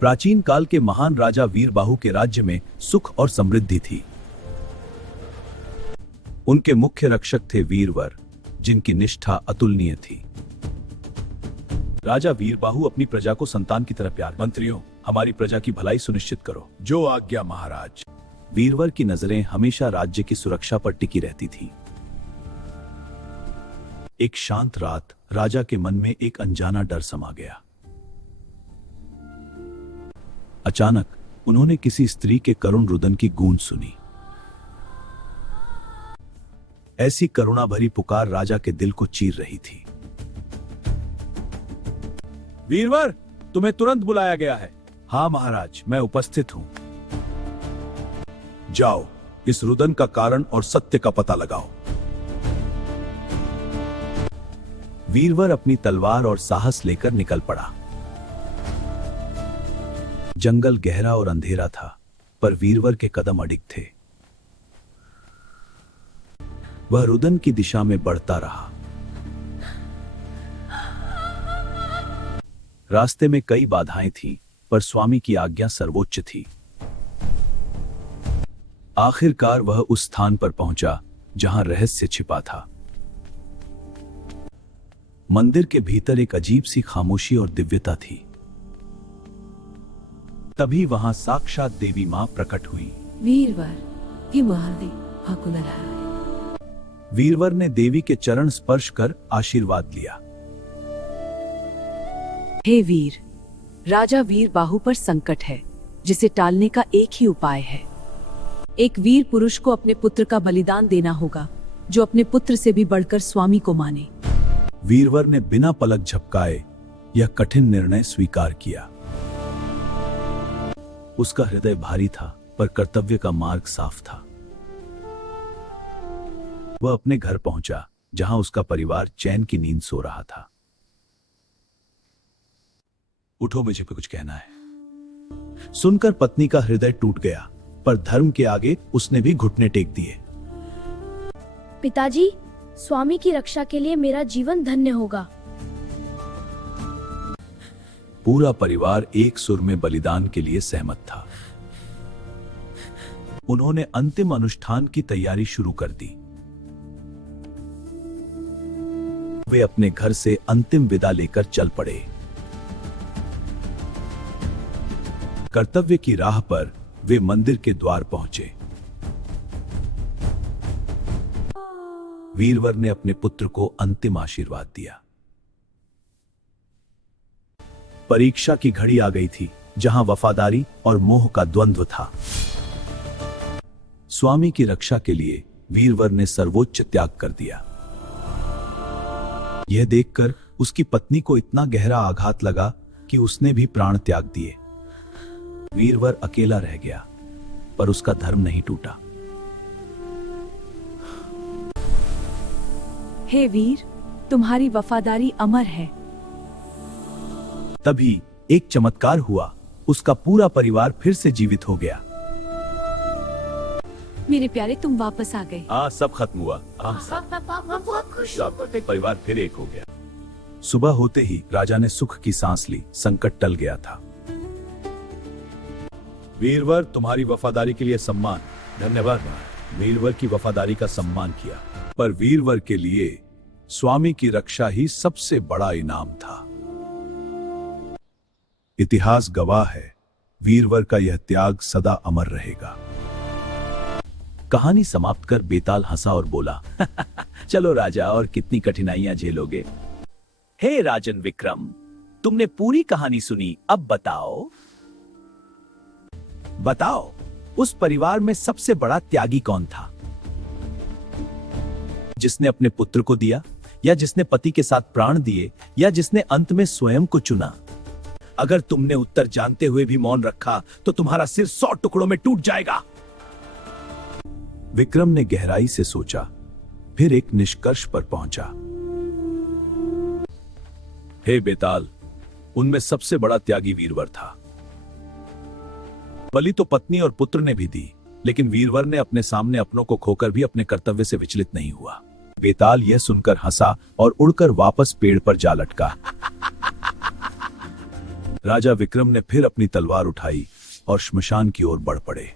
प्राचीन काल के महान राजा वीरबाहु के राज्य में सुख और समृद्धि थी। उनके मुख्य रक्षक थे वीरवर, जिनकी निष्ठा अतुलनीय थी। राजा वीरबाहु अपनी प्रजा को संतान की तरह प्यार। मंत्रियों, हमारी प्रजा की भलाई सुनिश्चित करो। जो आज्ञा महाराज। वीरवर की नजरें हमेशा राज्य की सुरक्षा पर टिकी रहती थी। एक शांत रात राजा के मन में एक अनजाना डर समा गया। अचानक उन्होंने किसी स्त्री के करुण रुदन की गूंज सुनी। ऐसी करुणा भरी पुकार राजा के दिल को चीर रही थी। वीरवर, तुम्हें तुरंत बुलाया गया है। हाँ महाराज, मैं उपस्थित हूं। जाओ, इस रुदन का कारण और सत्य का पता लगाओ। वीरवर अपनी तलवार और साहस लेकर निकल पड़ा। जंगल गहरा और अंधेरा था, पर वीरवर के कदम अडिग थे। वह रुदन की दिशा में बढ़ता रहा। रास्ते में कई बाधाएं थीं, पर स्वामी की आज्ञा सर्वोच्च थी। आखिरकार वह उस स्थान पर पहुंचा जहां रहस्य छिपा था। मंदिर के भीतर एक अजीब सी खामोशी और दिव्यता थी। तभी वहां साक्षात देवी मां प्रकट हुई। वीरवर ने देवी के चरण स्पर्श कर आशीर्वाद लिया। हे वीर, राजा वीरबाहु पर संकट है, जिसे टालने का एक ही उपाय है। एक वीर पुरुष को अपने पुत्र का बलिदान देना होगा, जो अपने पुत्र से भी बढ़कर स्वामी को माने। वीरवर ने बिना पलक झपकाए यह कठिन निर्णय स्वीकार किया। उसका हृदय भारी था, पर कर्तव्य का मार्ग साफ था। वह अपने घर पहुंचा, जहां उसका परिवार चैन की नींद सो रहा था। उठो, मुझे पे कुछ कहना है। सुनकर पत्नी का हृदय टूट गया, पर धर्म के आगे उसने भी घुटने टेक दिए। पिताजी, स्वामी की रक्षा के लिए मेरा जीवन धन्य होगा। पूरा परिवार एक सुर में बलिदान के लिए सहमत था। उन्होंने अंतिम अनुष्ठान की तैयारी शुरू कर दी। वे अपने घर से अंतिम विदा लेकर चल पड़े। कर्तव्य की राह पर वे मंदिर के द्वार पहुंचे। वीरवर ने अपने पुत्र को अंतिम आशीर्वाद दिया। परीक्षा की घड़ी आ गई थी, जहां वफादारी और मोह का द्वंद्व था। स्वामी की रक्षा के लिए वीरवर ने सर्वोच्च त्याग कर दिया। यह देखकर उसकी पत्नी को इतना गहरा आघात लगा कि उसने भी प्राण त्याग दिए। वीरवर अकेला रह गया, पर उसका धर्म नहीं टूटा। हे वीर, तुम्हारी वफादारी अमर है। तभी एक चमत्कार हुआ। उसका पूरा परिवार फिर से जीवित हो गया। मेरे प्यारे, तुम वापस आ गए। सब खत्म हुआ। बहुत खुश। परिवार फिर एक हो गया। सुबह होते ही राजा ने सुख की सांस ली। संकट टल गया था। वीरवर, तुम्हारी वफादारी के लिए सम्मान। धन्यवाद। वीरवर की वफादारी का सम्मान किया, पर वीरवर के लिए स्वामी की रक्षा ही सबसे बड़ा इनाम था। इतिहास गवाह है, वीरवर का यह त्याग सदा अमर रहेगा। कहानी समाप्त कर बेताल हंसा और बोला, चलो राजा, और कितनी कठिनाइयां झेलोगे। हे राजन विक्रम, तुमने पूरी कहानी सुनी, अब बताओ उस परिवार में सबसे बड़ा त्यागी कौन था? जिसने अपने पुत्र को दिया, या जिसने पति के साथ प्राण दिए, या जिसने अंत में स्वयं को चुना? अगर तुमने उत्तर जानते हुए भी मौन रखा, तो तुम्हारा सिर 100 टुकड़ों में टूट जाएगा। विक्रम ने गहराई से सोचा, फिर एक निष्कर्ष पर पहुंचा। हे बेताल, उनमें सबसे बड़ा त्यागी वीरवर था। बलि तो पत्नी और पुत्र ने भी दी, लेकिन वीरवर ने अपने सामने अपनों को खोकर भी अपने कर्तव्य से विचलित नहीं हुआ। बेताल यह सुनकर हंसा और उड़कर वापस पेड़ पर जा लटका। राजा विक्रम ने फिर अपनी तलवार उठाई और श्मशान की ओर बढ़ पड़े।